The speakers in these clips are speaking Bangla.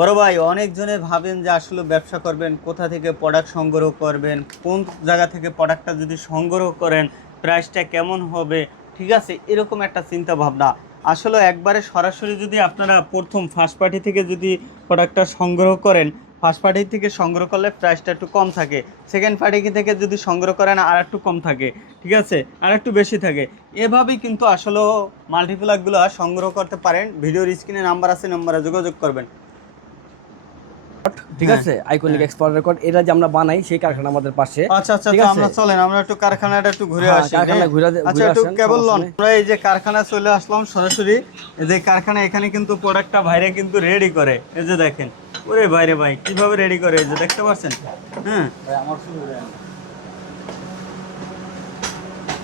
বড় ভাই, অনেকজনে ভাবেন যে আসলে ব্যবসা করবেন, কোথা থেকে প্রোডাক্ট সংগ্রহ করবেন, কোন জায়গা থেকে প্রোডাক্টটা যদি সংগ্রহ করেন প্রাইসটা কেমন হবে, ঠিক আছে, এরকম একটা চিন্তা ভাবনা। আসলে একবারে সরাসরি যদি আপনারা প্রথম ফার্স্ট পার্টি থেকে যদি প্রোডাক্টটা সংগ্রহ করেন, ফার্স্ট পার্টি থেকে সংগ্রহ করলে প্রাইসটা একটু কম থাকে, সেকেন্ড পার্টি থেকে যদি সংগ্রহ করেন আর একটু কম থাকে, ঠিক আছে, আর একটু বেশি থাকে। এভাবেই কিন্তু আসলে মাল্টিপ্লাকগুলো সংগ্রহ করতে পারেন। ভিডিওর স্ক্রিনে নাম্বার আছে, নাম্বারে যোগাযোগ করবেন। ঠিক আছে, আইকনিক এক্সপার্ট রেকর্ড এটা যে আমরা বানাই সেই কারখানা আমাদের পাশে। আচ্ছা আচ্ছা, ঠিক তো আছে, আমরা চলেন, আমরা একটু কারখানাটা একটু ঘুরে আসি। কারখানা ঘুরে আচ্ছা, একটু আসেন, কেবল লন। সমস্যা নেই। আমরা এই যে কারখানা চলে আসলাম সরাসরি। এই যে কারখানা, এখানে কিন্তু প্রোডাক্টটা বাইরে কিন্তু রেডি করে। এই যে দেখেন, ওরে বাইরে ভাই কিভাবে রেডি করে, এই যে দেখতে পাচ্ছেন। হ্যাঁ,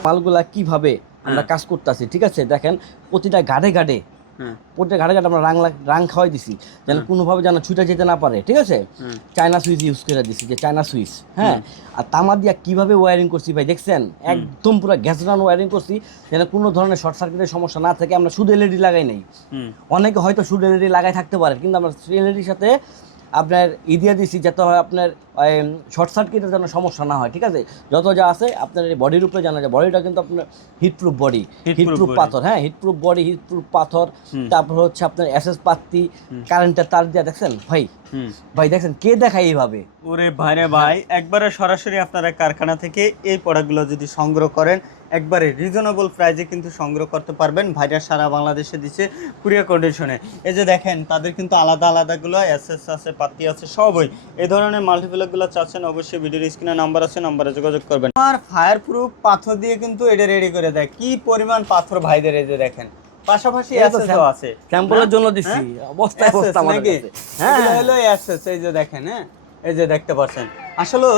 মালগুলা কিভাবে আমরা কাজ করতেছি, ঠিক আছে, দেখেন প্রতিটা গাড়ে গাড়ে প্রত্যেক ঘাটে ঘাটে আমরা রাং খাওয়াই দিছি যেন কোনোভাবে যেন ছুটে যেতে না পারে। ঠিক আছে, চায়না সুইচ ইউজ করে দিছি, যে চায়না সুইচ। হ্যাঁ, আর তামা দিয়া কিভাবে ওয়ারিং করছি ভাই দেখছেন, একদম পুরো গ্যাস রান ওয়ারিং করছি যেন কোনো ধরনের শর্ট সার্কিটের সমস্যা না থাকে। আমরা শুধু এলইডি লাগাই নাই, অনেকে হয়তো শুধু এলইডি লাগাই থাকতে পারে, কিন্তু আমরা এলইডির সাথে আপনার দিয়ে দিছি যাতে হয় আপনার শর্ট সার্কিটের যেন সমস্যা না হয়। ঠিক আছে, যত যা আছে আপনার এই বডির উপরে জানা যায়, বডিটা কিন্তু আপনার হিটপ্রুফ বডি, হিটপ্রুফ পাথর। হ্যাঁ, হিটপ্রুফ বডি, হিটপ্রুফ পাথর। তারপর হচ্ছে আপনার এসএস পাত্তি, কারেন্টের তার দিয়ে দেখছেন ভাই, ভাই দেখছেন কে দেখায় এইভাবে। ওরে ভাইরে ভাই, একবারে সরাসরি আপনারা কারখানা থেকে এই প্রোডাক্টগুলো যদি সংগ্রহ করেন একবারে রিজনেবল প্রাইসে কিন্তু সংগ্রহ করতে পারবেন। ভাইরা সারা বাংলাদেশে দিচ্ছে কুরিয়ার কন্ডিশনে। এই যে দেখেন, তাদের কিন্তু আলাদা আলাদাগুলো এসএস আছে, পাতি আছে, সবই। এই ধরনের মাল্টিপ্লাকগুলো চাচ্ছেন, অবশ্যই ভিডিওর স্ক্রিনে নাম্বার আছে, নাম্বারে যোগাযোগ করবেন। আর ফায়ার প্রুফ পাথর দিয়ে কিন্তু এটা রেডি করে দেয়। কি পরিমাণ পাথর ভাইদের, এই যে দেখেন, পাশাপাশি এসএসও আছে, স্যাম্পলের জন্য দিছি, বস্তায় বস্তা আমাদের কাছে। হ্যাঁ, হলো এসএস। এই যে দেখেন, হ্যাঁ, এই যে দেখতে পাচ্ছেন। আসলে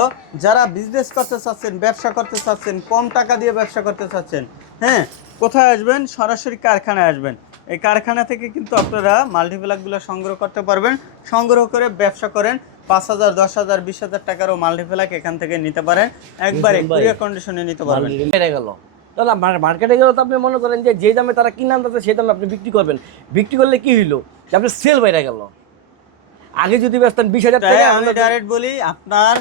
যারা বিজনেস করতে চাচ্ছেন, ব্যবসা করতে চাচ্ছেন, কম টাকা দিয়ে ব্যবসা করতে চাচ্ছেন, হ্যাঁ, কোথায় আসবেন? সরাসরি কারখানায় আসবেন। এই কারখানা থেকে কিন্তু আপনারা মাল্টিপ্লাকগুলো সংগ্রহ করতে পারবেন। সংগ্রহ করে ব্যবসা করেন, 5,000, 10,000, 20,000 টাকারও মাল্টিপ্লাক এখান থেকে নিতে পারেন, একবারে কুরিয়ার কন্ডিশনে নিতে পারবেন। গেল তাহলে মার্কেটে গেলে তো আপনি মনে করেন যে দামে তারা কিনে আনতেছে সেই দামে আপনি বিক্রি করবেন। বিক্রি করলে কি হইলো, যে আপনার সেল বাইরে গেল। আগে যদি বেচতেন 20,000 টাকা, আমি ডাইরেক্ট বলি, আপনার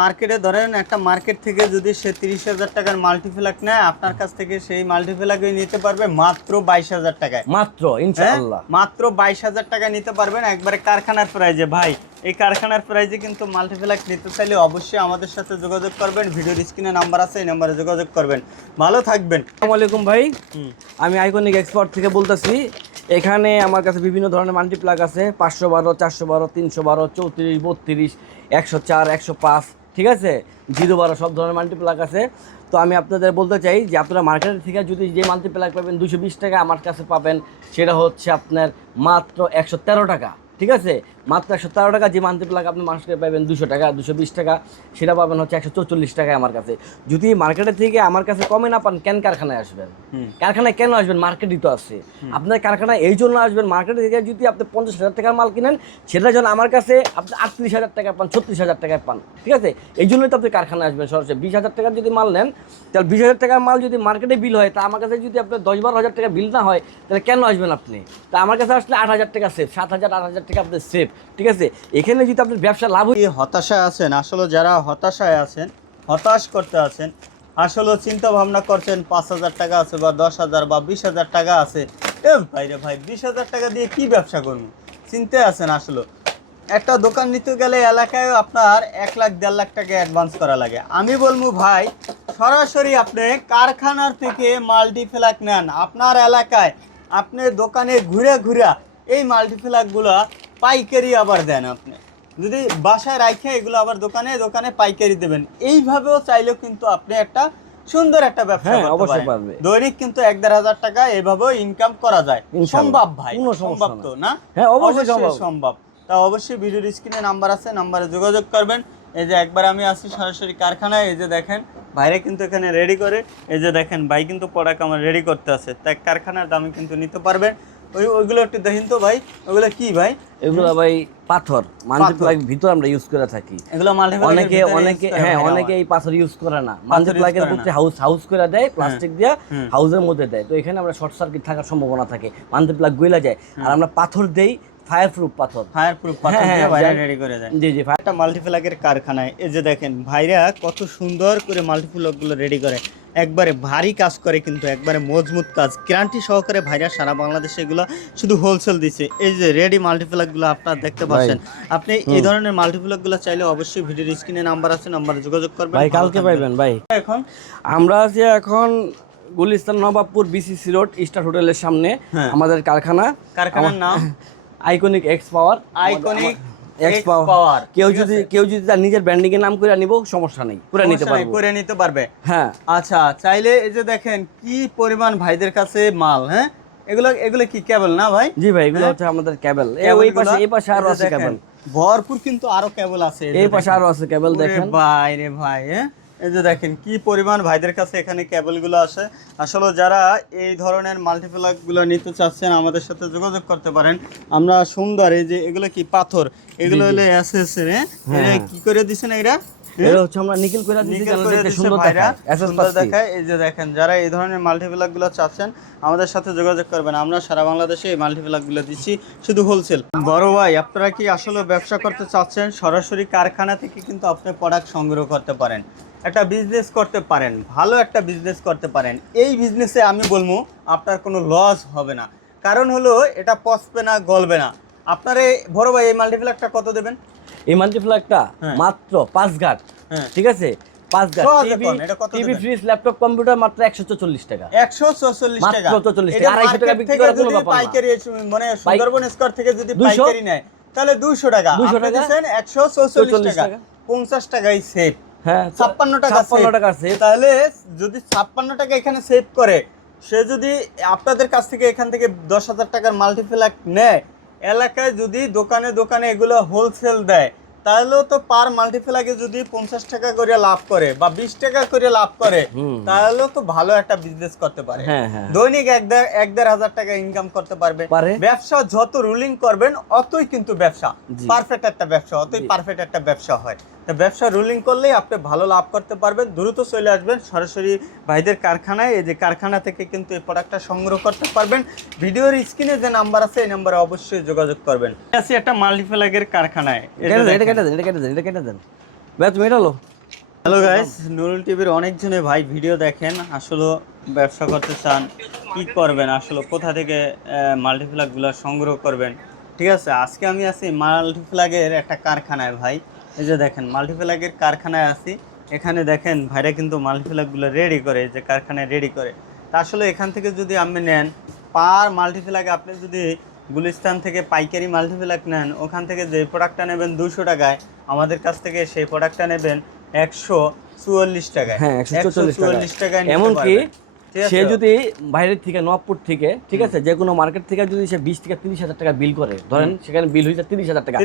মার্কেটে ধরেন একটা মার্কেট থেকে যদি সে 30,000 টাকার মাল্টিপ্লাক নেয়, আপনার কাছ থেকে সেই মাল্টিপ্লাকই নিতে পারবে মাত্র 22,000 টাকায়। মাত্র, ইনশাআল্লাহ মাত্র 22,000 টাকা নিতে পারবেন, একবারে কারখানার প্রাইজে। ভাই, এই কারখানার প্রাইজে কিন্তু মাল্টিপ্লাক নিতে চাইলে অবশ্যই আমাদের সাথে যোগাযোগ করবেন। ভিডিওর স্ক্রিনে নাম্বার আছে, এই নাম্বারে যোগাযোগ করবেন। ভালো থাকবেন। আসসালামু আলাইকুম ভাই, আমি আইকনিক এক্সপার্ট থেকে বলতেছি। এখানে আমার কাছে বিভিন্ন ধরনের মাল্টিপ্লাক আছে, 512, 412, 312, 34, 32, 104, 105, ঠিক আছে, 012, সব ধরনের মাল্টিপ্লাক আছে। তো আমি আপনাদের বলতে চাই যে আপনারা মার্কেটের থেকে যদি যে মাল্টিপ্লাক পাবেন 220 টাকা, আমার কাছে পাবেন সেটা হচ্ছে আপনার মাত্র 113 টাকা। ঠিক আছে, মাত্র 113 টাকা। যে মাল্টিপ্লাক আপনি মানুষকে পাবেন 200 টাকা, 220 টাকা, সেটা পাবেন হচ্ছে 144 টাকায় আমার কাছে। যদি মার্কেটের থেকে আমার কাছে কমে না পান, কেন কারখানায় আসবেন? কারখানায় কেন আসবেন? মার্কেটই তো আছে। আপনার কারখানায় এই জন্য আসবেন, মার্কেটে থেকে যদি আপনি 50,000 টাকার মাল কিনেন, সেটা যেন আমার কাছে আপনি 38,000 টাকা পান, 36,000 টাকায় পান। ঠিক আছে, এই জন্যই তো আপনি কারখানায় আসবেন সরাসরি। 20,000 টাকার যদি মাল নেন, তাহলে 20,000 টাকার মাল যদি মার্কেটে বিল হয়, তা আমার কাছে যদি আপনার 10-12 হাজার টাকা বিল না হয়, তাহলে কেন আসবেন আপনি? তা আমার কাছে আসলে 8,000 টাকা সেফ, 7,000, 8,000 টাকা আপনার সেফ। ঠিক আছে, এখানে যদি আপনার ব্যবসা লাভ হয়। হতাশায় আছেন, আসলে যারা হতাশায় আছেন, হতাশ করতে আছেন, আসলে চিন্তা ভাবনা করছেন 5,000 টাকা আছে বা 10,000 বা 20,000 টাকা আছে, ভাইরে ভাই 20,000 টাকা দিয়ে কি ব্যবসা করবো চিন্তা আছেন। আসলে একটা দোকান নিতে গেলে এলাকায় আপনার 1 লাখ 1.5 লাখ টাকা অ্যাডভান্স করা লাগে। আমি বলবো ভাই, সরাসরি আপনি কারখানার থেকে মাল্টিপ্লাক নেন, আপনার এলাকায় আপনি দোকানে ঘুরে ঘুরে এই মাল্টিপ্লাকগুলো পাইকারি আবার দেন। আপনি যদি বাসায় রাখে এগুলো আবার দোকানে দোকানে পাইকারি দেবেন। এইভাবেও চাইলেও কিন্তু আপনি একটা সুন্দর একটা ব্যবসা করতে পারবেন। দৈনিক কিন্তু 1-1.5 টাকা এভাবেও ইনকাম করা যায়। সম্ভব ভাই, সম্ভব তো না? হ্যাঁ, অবশ্যই সম্ভব। তা অবশ্যই ভিডিওর স্ক্রিনে নাম্বার আছে, নাম্বারে যোগাযোগ করবেন। এই যে একবার আমি আসি সরাসরি কারখানায়, এই যে দেখেন ভাইরে কিন্তু এখানে রেডি করে, এই যে দেখেন ভাই কিন্তু প্রোডাক্ট আমার রেডি করতে আছে, তাই কারখানার দামে কিন্তু নিতে পারবেন। ওইগুলো একটু দেখেন তো ভাই, ওগুলো কি ভাই? এগুলো ভাই পাথর, মাল্টিপ্লাক ভিতর আমরা ইউজ করে থাকি। এগুলো অনেকে এই পাথর ইউজ করে না, মাল্টিপ্লাকের মধ্যে হাউস করে দেয়, প্লাস্টিক দিয়ে হাউসের মধ্যে দেয়। তো এখানে আমরা শর্ট সার্কিট থাকার সম্ভাবনা থাকে, মাল্টিপ্লাক গইলা যায়। আর আমরা পাথর দেই ফায়ার প্রুফ পাথর। ফায়ার প্রুফ পাথর হ্যাঁ, দিয়ে ভাইরা জানি। রেডি করে দেয়। জি জি ভাই। একটা মাল্টিপ্লাগের কারখানায় এই যে দেখেন ভাইরা কত সুন্দর করে মাল্টিপ্লাগগুলো রেডি করে, একবারে ভারী কাজ করে কিন্তু একবারে মজবুত কাজ, গ্যারান্টি সহকারে ভাইরা সারা বাংলাদেশে এগুলো শুধু হোলসেল দিচ্ছে। এই যে রেডি মাল্টিপ্লাগগুলো আপনারা দেখতে পাচ্ছেন, আপনি এই ধরনের মাল্টিপ্লাগগুলো চাইলে অবশ্যই ভিডিওর স্ক্রিনে নাম্বার আছে, নাম্বারে যোগাযোগ করবেন ভাই কালকে পাইবেন ভাই। এখন আমরা আছি এখন Gulistan Nawabpur BCC road star হোটেলের সামনে হ্যাঁ। আমাদের কারখানার নাম আইকনিক এক্স পাওয়ার। আইকনিক এক্স পাওয়ার। পাওয়ার কেউ যদি তার নিজের ব্র্যান্ডিং এর নাম করে নিব সমস্যা নেই, করে নিতে পারবো। করে নিতে পারবে। হ্যাঁ আচ্ছা, চাইলে এই যে দেখেন কি পরিমাণ ভাইদের কাছে মাল। হ্যাঁ, এগুলো এগুলো কি কেবল না ভাই? জি ভাই, এগুলো হচ্ছে আমাদের কেবল। ওই পাশে এই পাশে আরো আছে কেবল, ভরপুর কিন্তু আরো কেবল আছে। এই পাশে আরো আছে কেবল দেখেন ভাই রে ভাই। হ্যাঁ, এই যে দেখেন কি পরিমাণ ভাইদের কাছে এখানে কেবলগুলো আছে। আসলে যারা এই ধরনের মাল্টিপ্লাগ গুলো নিতে চাচ্ছেন আমাদের সাথে যোগাযোগ করতে পারেন। আমরা সুন্দর এই যে এগুলো কি পাথর, এগুলো হলো এসএস এর। হ্যাঁ, কি করে দিছেন এরা? এটা হচ্ছে আমরা নিকেল করে দিয়েছি, নিকেল করে দিছে সুন্দর ভাইরা, দেখায়, সুন্দর দেখায়। এই যে দেখেন যারা এই ধরনের মাল্টিপ্লাগ গুলো চাচ্ছেন আমাদের সাথে যোগাযোগ করবেন। আমরা সারা বাংলাদেশে এই মাল্টিপ্লাগ গুলো দিচ্ছি শুধু হোলসেল। বড় ভাই, আপনারা কি আসলে ব্যবসা করতে চাচ্ছেন? সরাসরি কারখানা থেকে কিন্তু আপনি প্রোডাক্ট সংগ্রহ করতে পারেন, একটা বিজনেস করতে পারেন, ভালো একটা বিজনেস করতে পারেন। এই বিজনেসে আমি বলবো আপনার কোনো লস হবে না, কারণ হলো এটা পচবে না, গলবে না। আপনার এই বড় ভাই এই মাল্টিপ্লাগটা কত দেবেন? এই মাল্টিপ্লাগটা মাত্র 5 গাট। হ্যাঁ, ঠিক আছে, 5 গাট টিভি ফ্রিজ ল্যাপটপ কম্পিউটার মাত্র 144 টাকা। 144 টাকা, মাত্র 44 টাকা। 250 টাকা বিক্রি করার কোনো ব্যাপার না। পাইকারি মানে সুন্দরবন স্কয়ার থেকে যদি পাইকারি নেয় তাহলে 200 টাকা, 200 আপনি টাকা, দিবেন 144 টাকা, টাকা। 50 টাকাই সেভ। হ্যাঁ, 56 টাকা 56 টাকা সেভ। তাহলে যদি 56 টাকা এখানে সেভ করে, সে যদি আপনাদের কাছ থেকে এখান থেকে 10,000 টাকার মাল্টিপ্লাগ নেয়, এলাকায় যদি দোকানে দোকানে এগুলো হোলসেল দেয়, তাহলেও তো পার মাল্টিপ্লাগে যদি 50 টাকা করে লাভ করে বা 20 টাকা করে লাভ করে, তাহলেও তো ভালো একটা বিজনেস করতে পারে। হ্যাঁ হ্যাঁ, দৈনিক 1-1.5 হাজার টাকা ইনকাম করতে পারবে। ব্যবসা যত রুলিং করবেন অতই কিন্তু ব্যবসা পারফেক্ট একটা ব্যবসা, অতই পারফেক্ট একটা ব্যবসা হয়। তো ব্যবসা রুলিং করলেই আপনি ভালো লাভ করতে পারবেন। দ্রুত চলে আসবেন সরাসরি ভাইদের কারখানায়। এই যে কারখানা থেকে কিন্তু এই প্রোডাক্টটা সংগ্রহ করতে পারবেন। ভিডিওর স্ক্রিনে যে নাম্বার আছে এই নাম্বারে অবশ্যই যোগাযোগ করবেন। আছি একটা মাল্টিপ্লাগের কারখানায়। এটা কেটে দেন ভাই, তুমি এটা লো। হ্যালো গাইস, নুরুল টিভির অনেকজনে ভাই ভিডিও দেখেন, আসলে ব্যবসা করতে চান, কি করবেন, আসলে কোথা থেকে মাল্টিপ্লাগগুলো সংগ্রহ করবেন। ঠিক আছে, আজকে আমি আছি মাল্টিপ্লাগের একটা কারখানায় ভাই। এই যে দেখেন মাল্টিপ্লাগের কারখানায় আছি। এখানে দেখেন ভাইরা কিন্তু মাল্টিপ্লাগগুলো রেডি করে, যে কারখানায় রেডি করে। তা আসলে এখান থেকে যদি আপনি নেন পার মাল্টিপ্লাগে, আপনি যদি গুলিস্তান থেকে পাইকারি মাল্টিপ্লাগ নেন, ওখান থেকে যে প্রোডাক্টটা নেবেন 200 টাকায়, আমাদের কাছ থেকে সেই প্রোডাক্টটা নেবেন 144 টাকায়। হ্যাঁ, 144 টাকায়। এমনকি সে যদি বাইরের থেকে নবপুর থেকে, ঠিক আছে, যে কোনো মার্কেট থেকে যদি সে 20 থেকে 30,000 টাকা বিল করে, ধরেন সেখানে বিল হয়েছে 30,000 টাকা,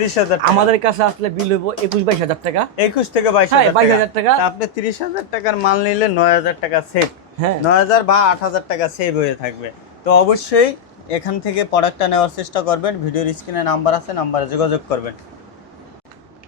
আমাদের কাছে আসলে বিল হইব 21-22 হাজার টাকা। 21 থেকে 22 টাকা। আপনি 30,000 টাকার মাল নিলে 9,000 টাকা সেভ। হ্যাঁ, 9,000 বা 8,000 টাকা সেভ হয়ে থাকবে। তো অবশ্যই এখান থেকে প্রোডাক্টটা নেওয়ার চেষ্টা করবেন। ভিডিওর স্ক্রিনে নাম্বার আছে, নাম্বারে যোগাযোগ করবেন।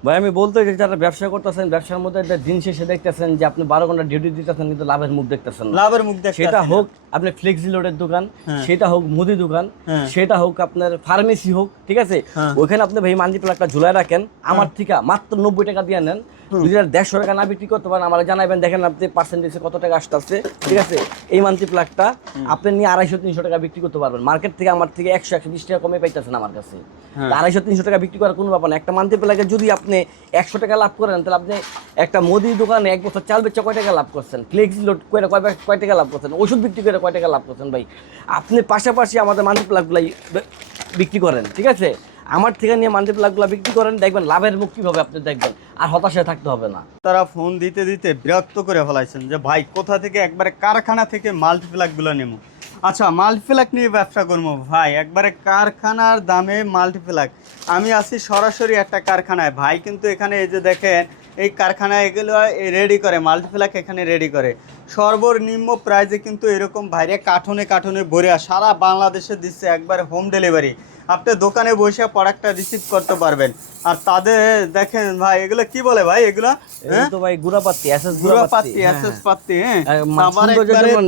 ভাই আমি বলতে চাই, যারা ব্যবসা করতেছেন, ব্যবসার মধ্যে একটা দিন শেষে দেখতেছেন যে আপনি 12 ঘন্টা ডিউটি দিতেছেন কিন্তু লাভের মুখ দেখতেছেন না। লাভের মুখ দেখতেছেন, সেটা হোক আপনি ফ্লেক্সি লোডের দোকান, সেটা হোক মুদি দোকান, সেটা হোক আপনার ফার্মেসি হোক, ঠিক আছে, ওখানে আপনি ভাই মাল্টিপ্লাগটা ঝুলাই রাখেন, আমার থেকে মাত্র 90 টাকা দিয়ে নেন। যদি 150 টাকা না বিক্রি করতে পারেন আমার জানাবেন, দেখেন আপনি পার্সেন্টেজে কত টাকা আসতেছে। ঠিক আছে, এই মাল্টিপ্লাগটা আপনি নিয়ে 250-300 টাকা বিক্রি করতে পারবেন। মার্কেট থেকে আমার থেকে 100-120 টাকা কমে পাইতেছেন আমার কাছে। 250-300 টাকা বিক্রি করার কোনো ব্যাপার না। একটা মাল্টিপ্লাগে যদি আপনি 100 টাকা লাভ করেন, তাহলে আপনি একটা মুদি দোকানে 1 বছর চাল বেচে কয় টাকা লাভ করছেন, ফ্লেক্সি লোড করে কয় টাকা লাভ করছেন, ওষুধ বিক্রি করে কয় টাকা লাভ করছেন। ভাই আপনি পাশাপাশি আমাদের মাল্টিপ্লাগগুলাই বিক্রি করেন, ঠিক আছে, আমার থেকে নিয়ে মাল্টিপ্লাগগুলো বিক্রি করেন, দেখবেন লাভের মুখ কীভাবে আপনি দেখবেন, আর হতাশায় থাকতে হবে না। তারা ফোন দিতে দিতে বিরক্ত করে ফেলাইছেন যে ভাই কোথা থেকে, একবারে কারখানা থেকে মাল্টিপ্লাগগুলো নেবো। আচ্ছা, মাল্টিপ্লাগ নিয়ে ব্যবসা করবো ভাই, একবারে কারখানার দামে মাল্টিপ্লাগ। আমি আছি সরাসরি একটা কারখানায় ভাই, কিন্তু এখানে এই যে দেখেন এই কারখানায় এগুলো রেডি করে মাল্টিপ্লাগ, এখানে রেডি করে সর্বনিম্ন প্রাইজে কিন্তু এরকম ভাইরে কার্টনে কার্টনে ভরে সারা বাংলাদেশে দিচ্ছে, একবারে হোম ডেলিভারি। আপনি দোকানে বসে প্রোডাক্টটা রিসিভ করতে পারবেন। আর তাদের দেখেন ভাই এগুলো কি বলে ভাই, এগুলো তো ভাই গুড়াপাতি, এসএস পাত্তি, হ্যাঁ,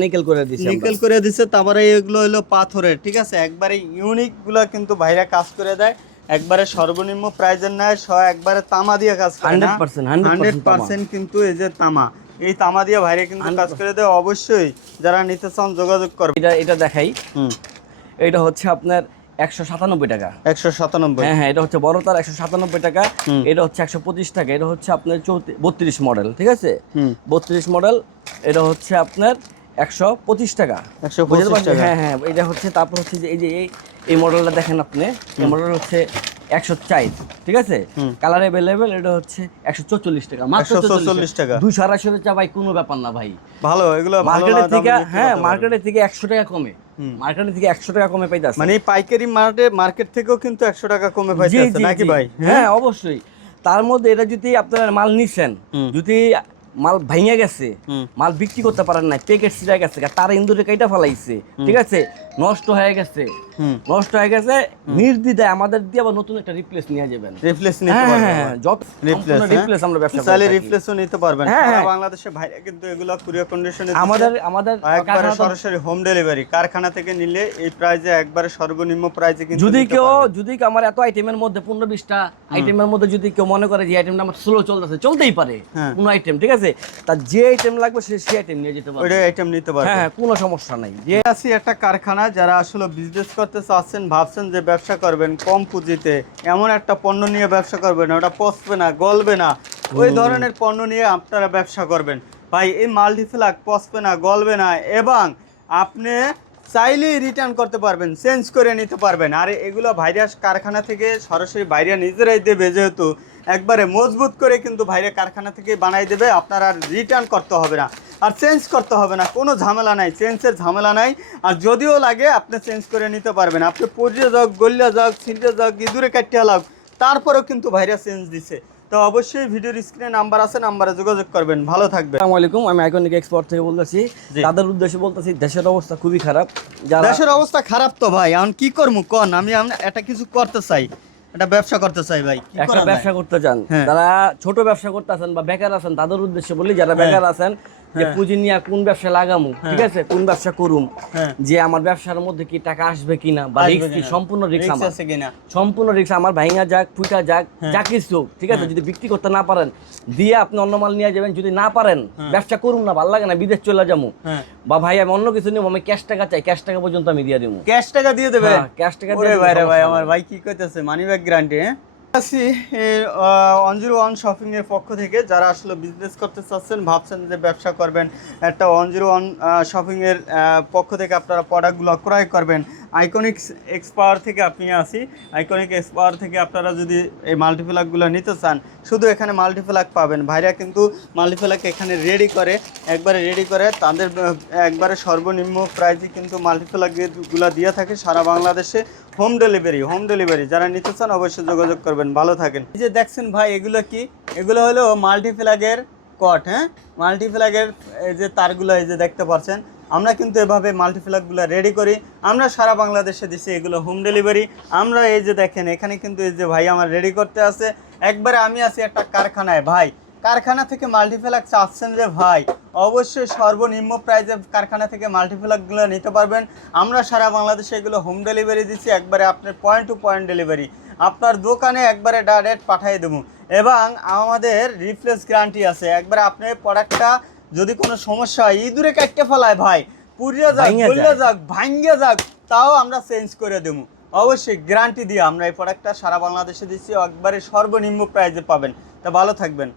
নিকেল করে দিছে, নিকেল করে দিছে। তারপরে এগুলো হলো পাথরের, ঠিক আছে, একবারে ইউনিক গুলো কিন্তু ভাইরা কাজ করে দেয়। একবারে সর্বনিম্ন প্রাইজের নয়, একবারে তামা দিয়ে কাজ করে না, 100% কিন্তু এই যে তামা, এই তামা দিয়ে ভাইরে কিন্তু কাজ করে দেয়। অবশ্যই যারা নিতে চান যোগাযোগ করবে। এটা দেখাই, এটা হচ্ছে আপনার 197 টাকা। 197? হ্যাঁ হ্যাঁ, এটা হচ্ছে বড় তার 197 টাকা। এটা হচ্ছে 125 টাকা। এটা হচ্ছে আপনার 32 মডেল, ঠিক আছে? 32 মডেল, এটা হচ্ছে আপনার 125 টাকা। 125 টাকা? হ্যাঁ হ্যাঁ, এটা হচ্ছে। তারপর হচ্ছে যে এই মডেলটা দেখেন আপনি, এই মডেল হচ্ছে 104, ঠিক আছে? Colour available. এটা হচ্ছে 144 টাকা, মাত্র 144 টাকা। 200 চা ভাই, কোনো ব্যাপার না ভাই। ভালো, এগুলো মার্কেটের থেকে, হ্যাঁ মার্কেটের থেকে 100 টাকা কমে, মার্কেটের থেকে 100 টাকা কমে পাইতাছে। মানে পাইকারি মার্কেট থেকেও কিন্তু 100 টাকা কমে পাইতাছে নাকি ভাই? হ্যাঁ অবশ্যই। তার মধ্যে এটা যদি আপনার মাল নিছেন, যদি মাল ভাঙিয়া গেছে, মাল বিক্রি করতে পারেন না, প্যাকেট ছিঁড়া গেছে, তার ইন্দুরে কাইটা ফেলাইছে, ঠিক আছে, নষ্ট হয়ে গেছে, নির্দ্বিধায় আমাদের দিয়ে আবার নতুন একটা রিপ্লেস নিয়ে যাবেন। রিপ্লেস নিতে পারবেন? হ্যাঁ, যত রিপ্লেস আমরা ব্যবসা করি, চাইলে রিপ্লেসও নিতে পারবেন। হ্যাঁ, সারা বাংলাদেশে ভাইরা কিন্তু এগুলো কুরিয়ার কন্ডিশনে আমাদের একবারে সরাসরি হোম ডেলিভারি, কারখানা থেকে নিলে এই প্রাইসে একবারে সর্বনিম্ন প্রাইসে কিন্তু যদি আমার এত আইটেমের মধ্যে 15-20টা আইটেমের মধ্যে যদি কেউ মনে করে যে আইটেমটা আমার স্লো চলতেছে, চলতেই পারে কোন আইটেম, ঠিক আছে, তার যে আইটেম লাগবে সেই আইটেম নিয়ে যেতে পারবে, ওই আইটেম নিতে পারবে। হ্যাঁ, কোনো সমস্যা নাই। যে আছি একটা কারখানা, যারা আসলে বিজনেস করতে চাচ্ছেন, ভাবছেন যে ব্যবসা করবেন কম পুঁজিতে, এমন একটা পণ্য নিয়ে ব্যবসা করবেন ওটা পচবে না, গলবে না, ওই ধরনের পণ্য নিয়ে আপনারা ব্যবসা করবেন ভাই। এই মাল্টিপ্লাগ পচবে না, গলবে না, এবং আপনি চাইলেই রিটার্ন করতে পারবেন, চেঞ্জ করে নিতে পারবেন। আর এগুলো ভাইরাস কারখানা থেকে সরাসরি বাইরে নিজেরাই দেবে, যেহেতু একবারে মজবুত করে কিন্তু বাইরে কারখানা থেকে বানাই দেবে, আপনার আর রিটার্ন করতে হবে না, আর চেঞ্জ করতে হবে না, কোনো ঝামেলা নাই, চেঞ্জের ঝামেলা নাই। আর যদিও লাগে আপনি চেঞ্জ করে নিতে পারবেন, আপনি পড়িয়ে যাক, গলিয়া যাক, ছিঁড়ে যাক, ইঁদুরে কাটিয়া লাগ, তারপরেও কিন্তু ভাইরাস চেঞ্জ দিছে। তো অবশ্যই ভিডিওর স্ক্রিনে নাম্বার আছে, নাম্বারে যোগাযোগ করবেন। ভালো থাকবেন। আসসালামু আলাইকুম, আমি আইকনিক এক্সপোর্ট থেকে বলতেছি। তাদের উদ্দেশ্যে বলতেছি, দেশের অবস্থা খুবই খারাপ। দেশের অবস্থা খারাপ তো ভাই, এখন কি করবো কন? আমি একটা কিছু করতে চাই, একটা ব্যবসা করতে চাই ভাই, একটা ব্যবসা করতে চান, যারা ছোট ব্যবসা করতে আছেন বা বেকার আছেন, তাদের উদ্দেশ্যে বলি, যারা বেকার আছেন, যে পুঁজি নিয়ে কোন ব্যবসা লাগামু, ঠিক আছে, কোন ব্যবসা করুম, যে আমার ব্যবসার মধ্যে কি টাকা আসবে কিনা, বা রিস্ক কি, সম্পূর্ণ রিস্ক আমার, সম্পূর্ণ রিস্ক আমার, ভাঙা যাক, ফুটা যাক, যা কিছু, ঠিক আছে, যদি বিক্রি করতে না পারেন দিয়ে আপনি অন্য মাল নিয়ে যাবেন, যদি না পারেন ব্যবসা করুন না, ভালো লাগে না, বিদেশ চলে যাবো, বা ভাই আমি অন্য কিছু নিব, আমি ক্যাশ টাকা চাই, ক্যাশ টাকা পর্যন্ত আমি দিয়ে দেবো। ক্যাশ টাকা দিয়ে দেবে? ক্যাশ টাকা দিয়ে ভাই, আমার ভাই কি কইতেছে, মানি ব্যাক গ্যারান্টি। আছি 101 শপিং এর পক্ষ থেকে, যারা আসলে বিজনেস করতে চাচ্ছেন, ভাবছেন যে ব্যবসা করবেন, একটা 101 শপিং এর পক্ষ থেকে আপনারা প্রোডাক্টগুলো ক্রয় করবেন। আইকনিক এক্সপাওয়ার থেকে আপনি আসি, আইকনিক এক্সপাওয়ার থেকে আপনারা যদি এই মাল্টিপ্লাগগুলো নিতে চান, শুধু এখানে মাল্টিপ্লাগ পাবেন। ভাইরা কিন্তু মাল্টিপ্লাগ এখানে রেডি করে, একবারে রেডি করে, তাদের একবারে সর্বনিম্ন প্রাইসে কিন্তু মাল্টিপ্লাগগুলো দিয়ে থাকে সারা বাংলাদেশে। হোম ডেলিভারি যারা নিতে চান অবশ্যই যোগাযোগ করবেন। ভালো থাকেন। এই যে দেখছেন ভাই, এগুলো কি? এগুলো হলো মাল্টিপ্লাগের কট। হ্যাঁ, মাল্টিপ্লাগের এই যে তারগুলো এই যে দেখতে পাচ্ছেন, আমরা কিন্তু এভাবে মাল্টিপ্লাগগুলো রেডি করি, আমরা সারা বাংলাদেশে দিচ্ছি এগুলো হোম ডেলিভারি। আমরা এই যে দেখেন, এখানে কিন্তু এই যে ভাই আমার রেডি করতে আছে, একবারে আমি আছি একটা কারখানায় ভাই, কারখানা থেকে মাল্টিপ্লাগ চাচ্ছেন যে ভাই, অবশ্যই সর্বনিম্ন প্রাইসে কারখানা থেকে মাল্টিপ্লাগগুলো নিতে পারবেন। আমরা সারা বাংলাদেশে এগুলো হোম ডেলিভারি দিচ্ছি, একবারে আপনার পয়েন্ট টু পয়েন্ট ডেলিভারি, আপনার দোকানে একবারে ডাইরেক্ট পাঠিয়ে দেবো, এবং আমাদের রিপ্লেস গ্যারান্টি আছে। একবারে আপনি প্রোডাক্টটা যদি কোনো সমস্যা হয়, ইঁদুরে কাটতে ফেলায় ভাই, পুড়িয়ে যাক, গলিয়ে যাক, ভাঙ্গে যাক, তাও আমরা চেঞ্জ করে দেবো, অবশ্যই গ্যারান্টি দিয়ে আমরা এই প্রোডাক্টটা সারা বাংলাদেশে দিচ্ছি, একবারে সর্বনিম্ন প্রাইসে পাবেন। তা ভালো থাকবেন।